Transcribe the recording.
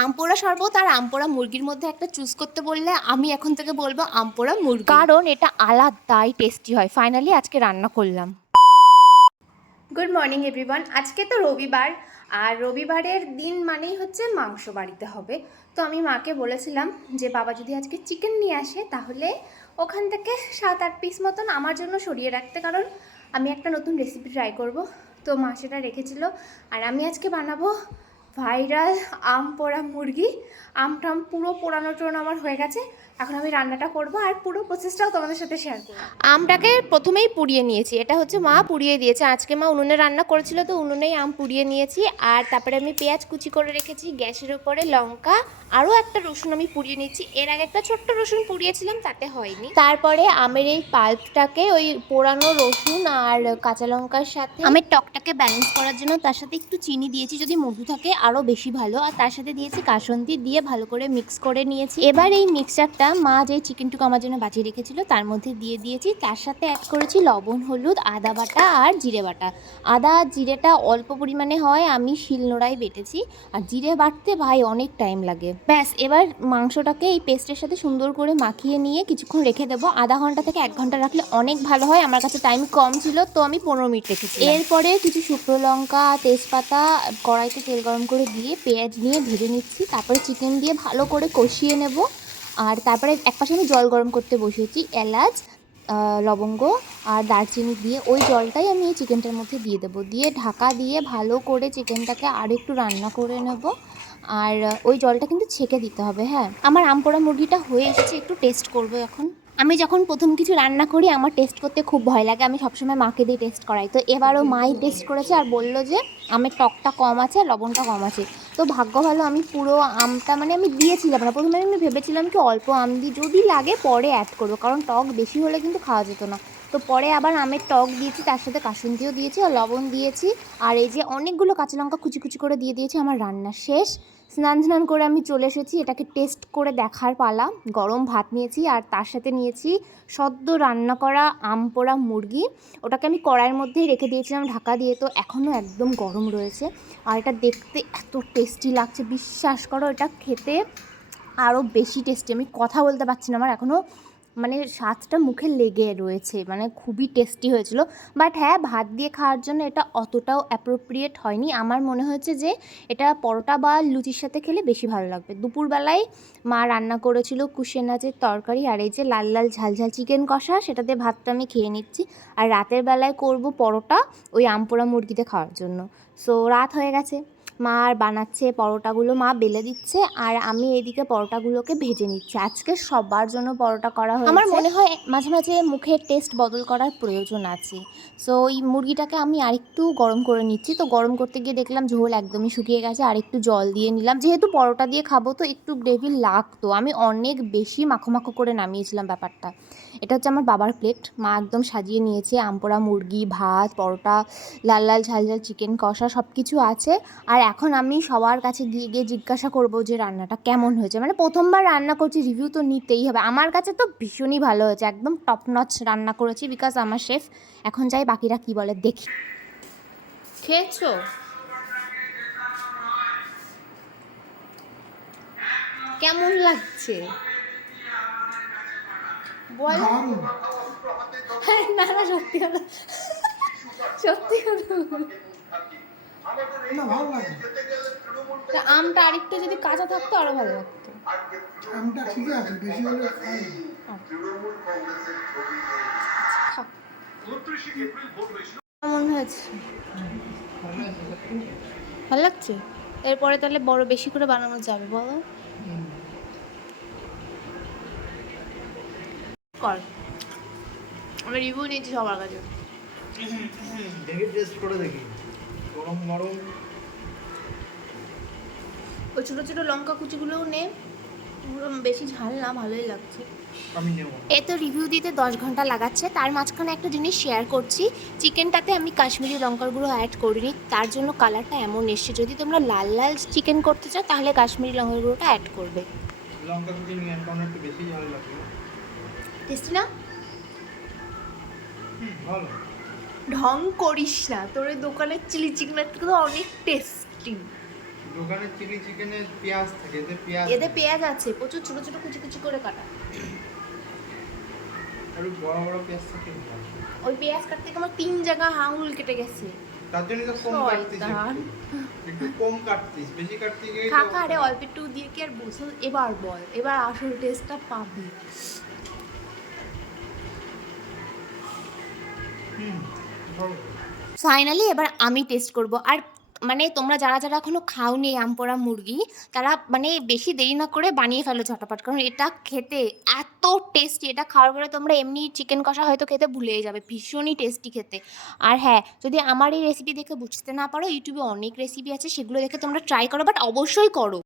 আমপোড়া শরবত আর আমপোড়া মুরগির মধ্যে একটা চুজ করতে বললে আমি এখন থেকে বলবো আমপোড়া মুরগি, কারণ এটা আলাদাই টেস্টি হয়। ফাইনালি আজকে রান্না করলাম। Good morning everyone. আজকে তো রবিবার, আর রবিবারের দিন মানেই হচ্ছে মাংস বাড়িতে হবে। তো আমি মাকে বলেছিলাম যে বাবা যদি আজকে চিকেন নিয়ে আসে তাহলে ওখান থেকে 7-8 পিস মতন আমার জন্য সরিয়ে রাখতে, কারণ আমি একটা নতুন রেসিপি ট্রাই করব। তো মা সেটা রেখেছিল, আর আমি আজকে বানাবো ভাইরাল আম পোড়া মুরগি। আমটাম পুরো পোড়ানো টোড়ানো আমার হয়ে গেছে, এখন আমি রান্নাটা করব আর পুরো প্রসেসটাও তোমাদের সাথে শেয়ার করব। আমটাকে প্রথমেই পুড়িয়ে নিয়েছি, এটা হচ্ছে মা পুড়িয়ে দিয়েছে। আজকে মা উনুনে রান্না করেছিল, তো উনুনেই আম পুড়িয়ে নিয়েছি। আর তারপরে আমি পেঁয়াজ কুচি করে রেখেছি, গ্যাসের উপরে লঙ্কা, আরও একটা রসুন আমি পুড়িয়ে নিচ্ছি। এর আগে একটা ছোট্ট রসুন পুড়িয়েছিলাম, তাতে হয়নি। তারপরে আমের এই পাল্পটাকে ওই পোড়ানো রসুন আর কাঁচা লঙ্কার সাথে আমের টকটাকে ব্যালেন্স করার জন্য তার সাথে একটু চিনি দিয়েছি, যদি মধু থাকে আরও বেশি ভালো। আর তার সাথে দিয়েছি কাসুন্দি, দিয়ে ভালো করে মিক্স করে নিয়েছি। এবার এই মিক্সচারটা মা যে চিকেনটুকু আমার জন্য বাঁচিয়ে রেখেছিল তার মধ্যে দিয়ে দিয়েছি। তার সাথে অ্যাড করেছি লবণ, হলুদ, আদা বাটা আর জিরে বাটা। আদা আর জিরেটা অল্প পরিমাণে হয়, আমি শিলনোড়ায় বেটেছি। আর জিরে বাটতে ভাই অনেক টাইম লাগে। ব্যাস, এবার মাংসটাকে এই পেস্টের সাথে সুন্দর করে মাখিয়ে নিয়ে কিছুক্ষণ রেখে দেবো। আধা ঘন্টা থেকে 1 ঘন্টা রাখলে অনেক ভালো হয়। আমার কাছে টাইম কম ছিল, তো আমি 15 মিনিট রেখেছি। এরপরে কিছু শুকনো লঙ্কা, তেজপাতা, কড়াইতে তেল গরম করে দিয়ে পেঁয়াজ নিয়ে ভেজে নিচ্ছি। তারপরে চিকেন দিয়ে ভালো করে কষিয়ে নেব। আর তারপরে একপাশে আমি জল গরম করতে বসিয়েছি। এলাচ, লবঙ্গ আর দারচিনি দিয়ে ওই জলটাই আমি এই চিকেনটার মধ্যে দিয়ে দেবো। দিয়ে ঢাকা দিয়ে ভালো করে চিকেনটাকে আর একটু রান্না করে নেব। আর ওই জলটা কিন্তু ছেঁকে দিতে হবে। হ্যাঁ, আমার আম পোড়া মুরগিটা হয়ে এসেছে, একটু টেস্ট করবো এখন। আমি যখন প্রথম কিছু রান্না করি আমার টেস্ট করতে খুব ভয় লাগে, আমি সবসময় মাকে দিয়ে টেস্ট করাই। তো এবারও মাই টেস্ট করেছে আর বললো যে আমের টকটা কম আছে, লবণটা কম আছে। তো ভাগ্য ভালো, আমি পুরো আমটা মানে আমি দিয়েছিলাম না। প্রথমে আমি ভেবেছিলাম কি অল্প আম দিই, যদি লাগে পরে অ্যাড করবো, কারণ টক বেশি হলে কিন্তু খাওয়া যেত না। তো পরে আবার আমের টক দিয়েছি, তার সাথে কাসুন্দিও দিয়েছি আর লবণ দিয়েছি। আর এই যে অনেকগুলো কাঁচা লঙ্কা কুচি কুচি করে দিয়ে দিয়েছি। আমার রান্না শেষ, স্নান করে আমি চলে এসেছি। এটাকে টেস্ট করে দেখার পালা। গরম ভাত নিয়েছি আর তার সাথে নিয়েছি সদ্য রান্না করা আম পোড়া মুরগি। ওটাকে আমি কড়াইয়ের মধ্যেই রেখে দিয়েছিলাম ঢাকা দিয়ে, তো এখনও একদম গরম রয়েছে। আর এটা দেখতে এত টেস্টি লাগছে, বিশ্বাস করো এটা খেতে আরও বেশি টেস্টি। আমি কথা বলতে পারছি না, আমার এখনও মানে স্বাদটা মুখে লেগে রয়েছে, মানে খুবই টেস্টি হয়েছিল। বাট হ্যাঁ, ভাত দিয়ে খাওয়ার জন্য এটা অতটাও অ্যাপ্রোপ্রিয়েট হয়নি। আমার মনে হয়েছে যে এটা পরোটা বা লুচির সাথে খেলে বেশি ভালো লাগবে। দুপুরবেলায় মা রান্না করেছিল কুশে নাচের তরকারি আর এই যে লাল লাল ঝালঝাল চিকেন কষা, সেটাতে ভাতটা আমি খেয়ে নিচ্ছি। আর রাতের বেলায় করব পরোটা ওই আমপোড়া মুরগিতে খাওয়ার জন্য। সো রাত হয়ে গেছে, মা আর বানাচ্ছে পরোটাগুলো, মা বেলে দিচ্ছে আর আমি এইদিকে পরোটাগুলোকে ভেজে নিচ্ছি। আজকে সবার জন্য পরোটা করা হয়েছে। আমার মনে হয় মাঝে মাঝে মুখের টেস্ট বদল করার প্রয়োজন আছে। সো এই মুরগিটাকে আমি আরেকটু গরম করে নিচ্ছি। তো গরম করতে গিয়ে দেখলাম ঝোল একদমই শুকিয়ে গেছে, আর একটু জল দিয়ে নিলাম। যেহেতু পরোটা দিয়ে খাবো তো একটু গ্রেভি লাগতো, আমি অনেক বেশি মাখো মাখো করে নামিয়েছিলাম ব্যাপারটা। এটা হচ্ছে আমার বাবার প্লেট, মা একদম সাজিয়ে নিয়েছে। আমপোড়া মুরগি, ভাত, পরোটা, লাল লাল ঝালঝাল চিকেন কষা সব কিছু আছে। আর এখন আমি সবার কাছে গিয়ে গিয়ে জিজ্ঞাসা করবো যে রান্নাটা কেমন হয়েছে। মানে প্রথমবার রান্না করছি, রিভিউ তো নিতেই হবে। আমার কাছে তো ভীষণই ভালো হয়েছে, একদম টপ নচ রান্না করেছি, বিকজ আমার শেফ। এখন যাই বাকিরা কি বলে দেখি। খেয়েছো? কেমন লাগছে বল। না না, সত্যি কথা, সত্যি কথা। আমটা আরেকটু যদি কাঁচা থাকতো আরো ভালো লাগতো। আমটা ঠিক আছে, বেশি হলে কেমন হয়েছে? ভালো লাগছে? এরপরে তাহলে বড় বেশি করে বানানো যাবে, বলো? কর, আমি রিভিউ নিয়েছি সবার কাছে। দেখি টেস্ট করে দেখি, গরম গরম। ওই ছোটো ছোটো লঙ্কা কুচিগুলোও নে, বেশি ঝাল না, ভালোই লাগছে। আমি নেব। এ তো রিভিউ দিতে 10 ঘন্টা লাগাচ্ছে। তার মাঝখানে একটা জিনিস শেয়ার করছি, চিকেনটাতে আমি কাশ্মীরি লঙ্কার গুঁড়ো অ্যাড করিনি, তার জন্য কালারটা এমন এসছে। যদি তোমরা লাল লাল চিকেন করতে চাও তাহলে কাশ্মীরি লঙ্কার গুঁড়োটা অ্যাড করবে। লঙ্কা কুচি নিয়ে কারণ একটু বেশি ঝাল লাগবে। টেস্টি না? ভালো। ঢং করিস না, তোর ওই দোকানের চিলি চিকেনটা তো অনেক টেস্টি। দোকানের চিলি চিকেনে পেঁয়াজ থাকে, এতে পেঁয়াজ আছে, প্রচুর ছোট ছোট কুচি কুচি করে কাটা। আর বড় বড় পেঁয়াজ থাকে। ওই পেঁয়াজ কাটতে আমার 3 জায়গা আঙুল কেটে গেছে। তার জন্য তো কম কাটতিস, একটু কম কাটতিস, বেশি কাটতে গিয়ে কাকা রে অল্প একটু দিয়ে কি আর বসে। এবার বল, এবার আসল টেস্টটা পাবি। ফাইনালি এবার আমি টেস্ট করব। আর মানে তোমরা যারা যারা এখনো খাওনি আমপোড়া মুরগি, তারা মানে বেশি দেরি না করে বানিয়ে ফেলো ঝটাপট, কারণ এটা খেতে এত টেস্টি। এটা খাওয়ার পরে তোমরা এমনি চিকেন কষা হয়তো খেতে ভুলেই যাবে, ভীষণই টেস্টি খেতে। আর হ্যাঁ, যদি আমার এই রেসিপি দেখে বুঝতে না পারো, ইউটিউবে অনেক রেসিপি আছে, সেগুলো দেখে তোমরা ট্রাই করো, বাট অবশ্যই করো।